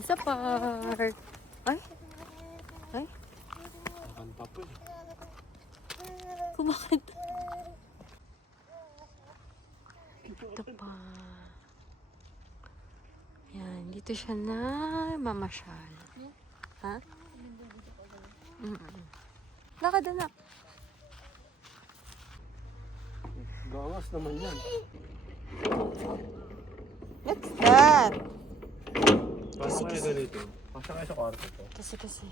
kami sa park. Ay. Ay. Kakanta po eh. Kumakanta. Ito pa. Yan. Dito siya na mamasyal. Ha? Lakad na. Gawas naman yan. What's that? Pasok kayo ganito. Pasok kayo sa kwarto to. Kasi.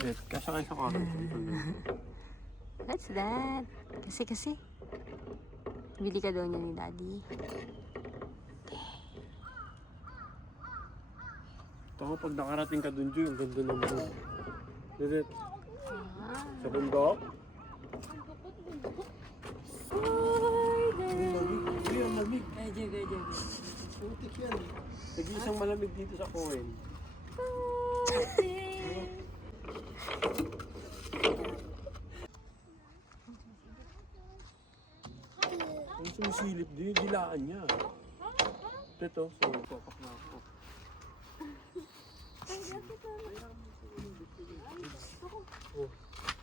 Yes, kasya kayo sa kwarto to. What's that? Kasi. Bili ka daw niya ni Daddy. Ito pag nakarating ka dun, Joy, ang ganda ng moon. Dito. Ah. Sa bundok. Ay, ang lamig. Gajag. Putik yan. Nag-iisang malamig dito sa Cohen. Ang sumisilip din, dilaan niya. Ito, so, topak na ako.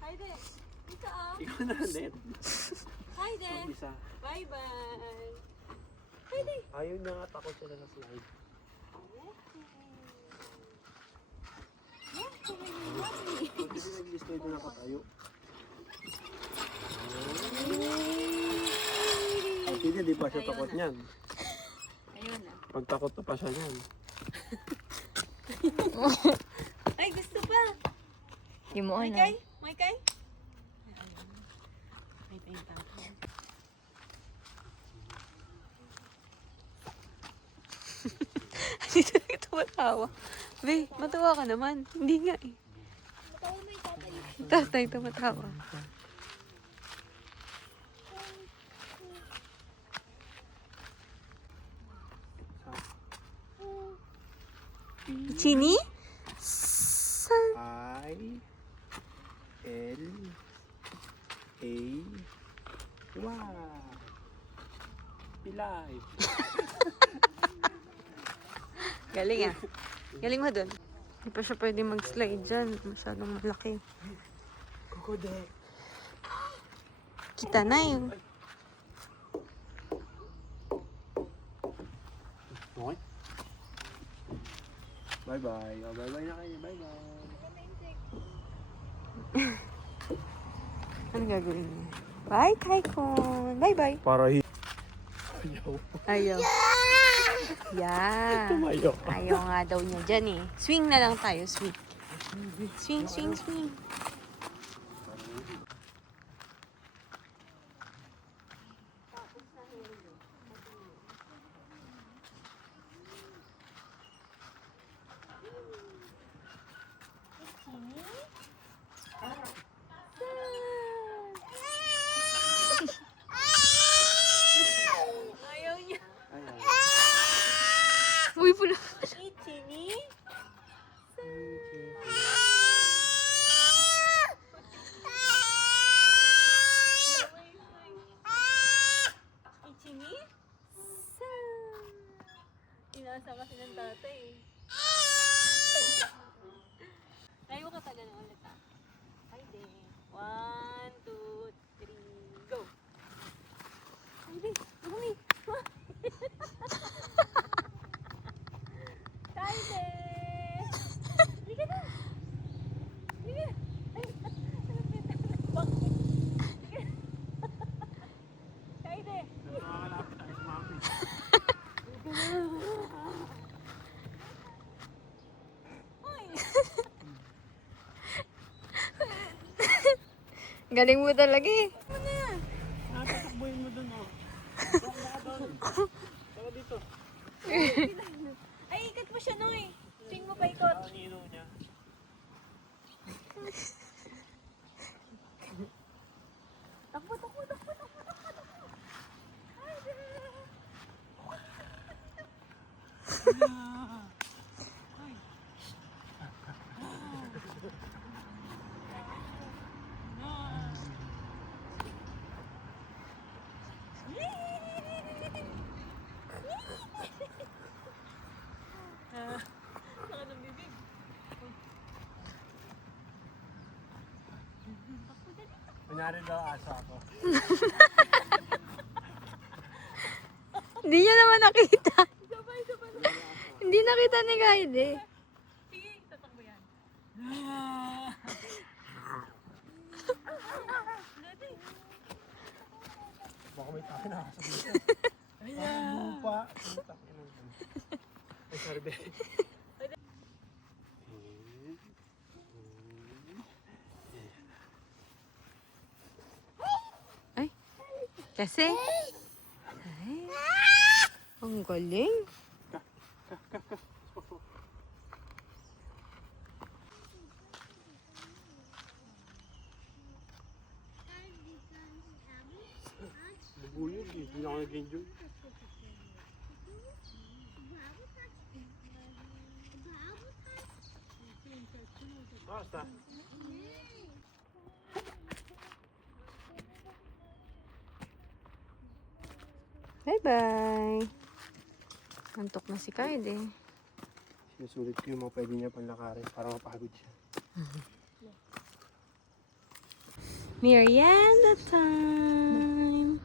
Hi there. Ika ah. Ikaw na, Net. Hi there. Mag-isa. Bye-bye. Hi there. Ayaw niya nga, takot siya na slide. Kasi nag-list ito nakatayo. Hindi, di pa siya takot niyan. Ayun na. Pag takot na pa siya niyan. Ay, gusto pa. Di mo ano. May kay? May painta. Dito na tumatawa. Be, matawa ka naman. Hindi nga eh. Matawa mo yung tatay. Tatay tumatawa. Chini? San? I L A Wow. Pilay. Galing ah. Galing mo dun. Hindi pa siya pwede mag-slide dyan. Masyadong malaki. Kukode. Kita na yun. Okay. Bye-bye. Oh, bye-bye na kayo. Bye-bye. Ano gagawin niya? Bye, Tycoon. Bye-bye. Para Ayaw. Ayaw. Yeah. Tumayo. Ayaw nga daw niya dyan eh. Swing na lang tayo, swing. Swing. Ayaw niya. Uy, pula. Chini? Chini? Inasa kasi ng tatay. Ayaw ka taga na ulit ah. Hi there. 1, 2, 3, go! Hi there. Umi. Hi there. Liga na. Liga. Ay, malapit. Bakit? Liga. Hi there. Nakakalapit tayo sa mami. Galing mo talaga eh. Natatakbuhin mo dun, oh. Baka doon. Saka dito. Ay, ikat mo siya no eh. Swing mo pa ikot. Ang ino niya. Takbo. Hi there. Kunyari daw aso ako. Hindi niya naman nakita. Hindi nakita ni Kaide. Sige, tatakbo yan. Baka may tayo na aso dito. Ayan! Lupa. Ay, sorry, be. Kasi? Ay. Ang galing. Bubuyog eh. Hindi ako nag-enjoy. Basta. Bye-bye. Antok na si Kaide. Sinusulit ko yung mga pwede niya panlakarin para mapagod siya. Merienda time.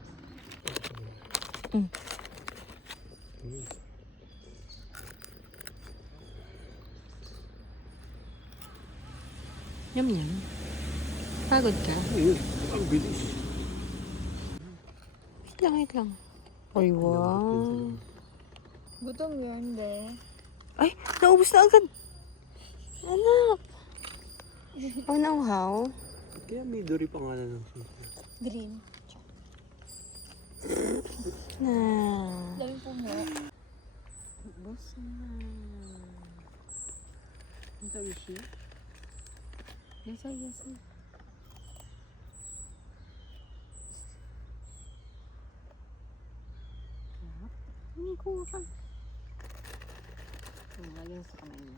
Yum yum. Pagod ka? Ayun, ang bilis. Wait lang. Ay, wow. Gutom yun, be. Ay, naubos na agad. Anak. Oh, nauhaw. Kaya may Dory pangalan ng suso. Green. Na. Dami po mo. Ubos na. Ang tayo siya. Yes. Hindi ko ka. Lagyan sa kamay niya.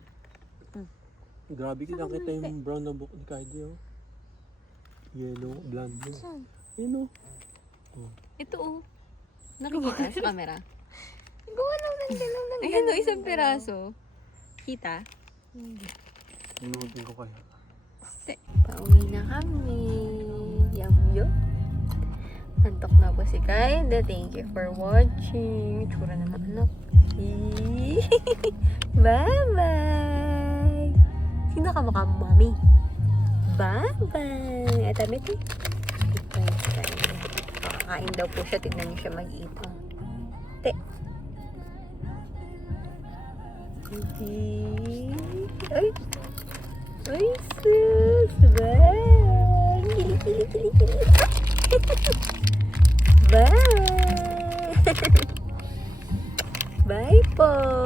Grabe kita kita yung brown na book ni Kaide oh. Yellow, blonde. Saan? Yun oh. Ito oh. Nakikita sa camera. Gawa lang ng ganun lang. Ayan o, isang piraso. Kita? Inuutin ko kaya. Pauwi na kami. Yum. Antok na po si Kaide. Thank you for watching. Tsura na ng anak. Bye-bye. Sino ka mukha mo, mami? Bye-bye. At amit eh. Kakain daw po siya. Tignan niyo siya mag-eat. Te. Ay. Ay, sus. Bye. Kili. Bye. Bye po.